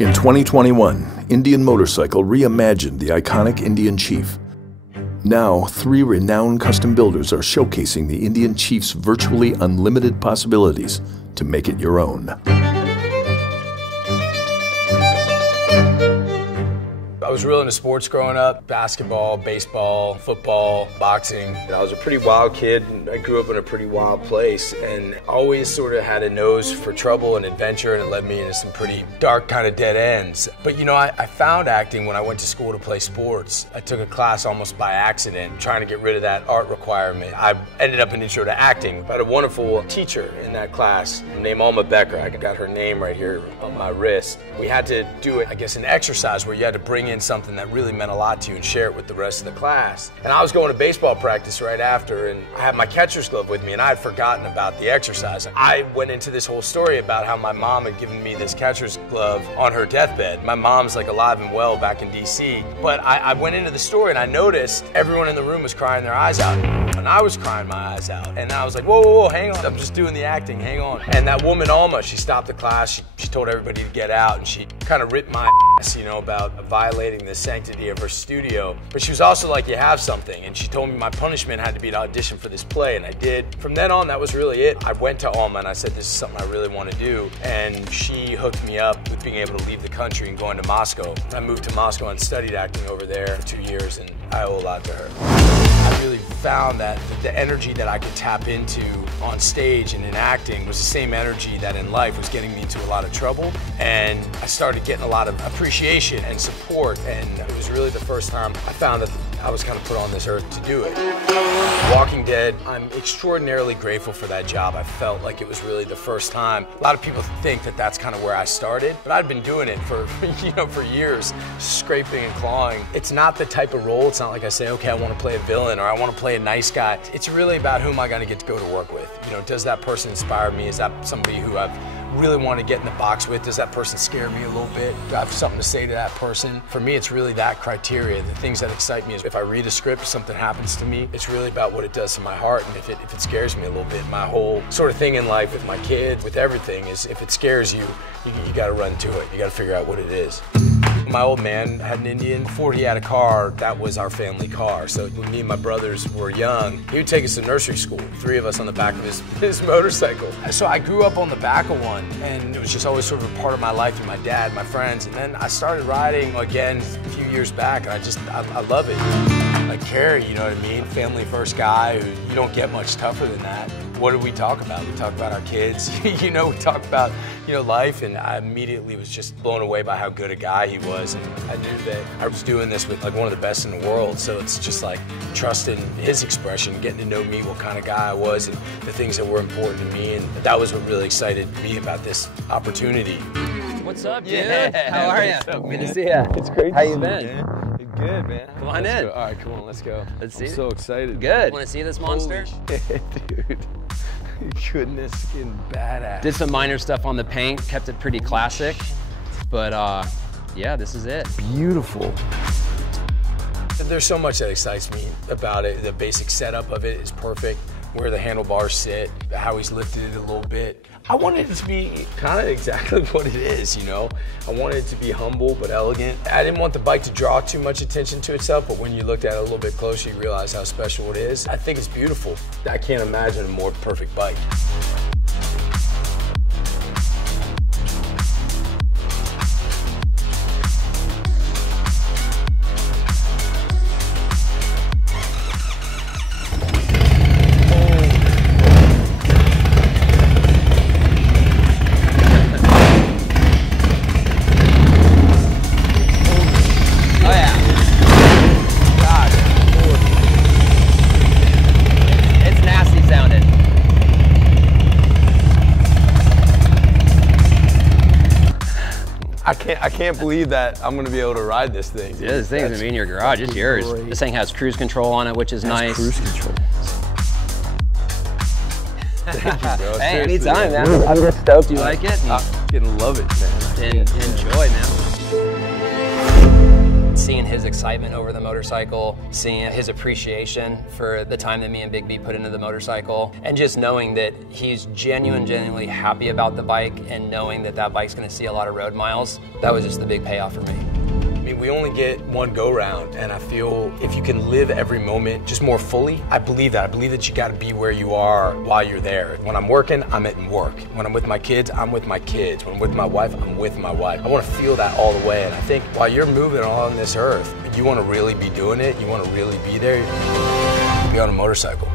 In 2021, Indian Motorcycle reimagined the iconic Indian Chief. Now, 3 renowned custom builders are showcasing the Indian Chief's virtually unlimited possibilities to make it your own. I was real into sports growing up: basketball, baseball, football, boxing. I was a pretty wild kid. I grew up in a pretty wild place and always sort of had a nose for trouble and adventure, and it led me into some pretty dark kind of dead ends. But you know, I found acting when I went to school to play sports. I took a class almost by accident, trying to get rid of that art requirement. I ended up in Intro to Acting. I had a wonderful teacher in that class named Alma Becker. I got her name right here on my wrist. We had to do, I guess, an exercise where you had to bring in something that really meant a lot to you and share it with the rest of the class. And I was going to baseball practice right after, and I had my catcher's glove with me, and I had forgotten about the exercise. I went into this whole story about how my mom had given me this catcher's glove on her deathbed. My mom's like alive and well back in DC. But I went into the story and I noticed everyone in the room was crying their eyes out. And I was crying my eyes out. And I was like, whoa, whoa, whoa, hang on. I'm just doing the acting, hang on. And that woman, Alma, she stopped the class. She told everybody to get out, and she kind of ripped my ass, you know, about violating the sanctity of her studio. But she was also like, you have something. And she told me my punishment had to be to audition for this play, and I did. From then on, that was really it. I went to Alma and I said, this is something I really want to do. And she hooked me up with being able to leave the country and going to Moscow. I moved to Moscow and studied acting over there for 2 years, and I owe a lot to her. I really found that the energy that I could tap into on stage and in acting was the same energy that in life was getting me into a lot of trouble. And I started getting a lot of appreciation and support, and it was really the first time I found that I was kind of put on this earth to do it. Walking Dead, I'm extraordinarily grateful for that job. I felt like it was really the first time. A lot of people think that that's kind of where I started, but I'd been doing it for, you know, for years, scraping and clawing. It's not the type of role. It's not like I say, okay, I want to play a villain or I want to play a nice guy. It's really about who am I going to get to go to work with. You know, does that person inspire me? Is that somebody who I've really want to get in the box with? Does that person scare me a little bit? Do I have something to say to that person? For me, it's really that criteria. The things that excite me is if I read a script, something happens to me, it's really about what it does to my heart. And if it scares me a little bit, my whole sort of thing in life with my kids, with everything, is if it scares you, you got to run to it. You got to figure out what it is. My old man had an Indian. Before he had a car, that was our family car. So when me and my brothers were young, he would take us to nursery school, 3 of us on the back of his motorcycle. So I grew up on the back of one, and it was just always sort of a part of my life with my dad, my friends. And then I started riding again a few years back, and I love it. Like Carey, you know what I mean? Family first guy, who you don't get much tougher than that. What did we talk about? We talked about our kids. You know, we talked about, you know, life, and I immediately was just blown away by how good a guy he was. And I knew that I was doing this with like one of the best in the world. So it's just like trusting his expression, getting to know me, what kind of guy I was, and the things that were important to me. And that was what really excited me about this opportunity. What's up, dude? Yeah. How are you? What's up, Good to see you. It's great. How to you see been? Man. Good, man. Come on Let's in. go. All right, come on, let's go. Let's see I'm it. so excited. Good. Want to see this monster? Holy shit, dude. Goodness, fucking badass. Did some minor stuff on the paint, kept it pretty classic, but yeah, this is it. Beautiful. There's so much that excites me about it. The basic setup of it is perfect. Where the handlebars sit, how he's lifted it a little bit. I wanted it to be kind of exactly what it is, you know? I wanted it to be humble but elegant. I didn't want the bike to draw too much attention to itself, but when you looked at it a little bit closer, you realize how special it is. I think it's beautiful. I can't imagine a more perfect bike. I can't believe that I'm gonna be able to ride this thing. Yeah, this thing's gonna be in your garage. It's yours. Great. This thing has cruise control on it, which is nice. Cruise control. Thank you, bro. Hey, Seriously, anytime, man. I'm just stoked you like it. I fucking love it, man. And enjoy, man. seeing his excitement over the motorcycle, seeing his appreciation for the time that me and Big B put into the motorcycle, and just knowing that he's genuinely happy about the bike and knowing that that bike's gonna see a lot of road miles, that was just the big payoff for me. I mean, we only get one go-round, and I feel if you can live every moment just more fully, I believe that. I believe that you gotta be where you are while you're there. When I'm working, I'm at work. When I'm with my kids, I'm with my kids. When I'm with my wife, I'm with my wife. I wanna feel that all the way, and I think while you're moving on this earth, you wanna really be doing it, you wanna really be there, be on a motorcycle.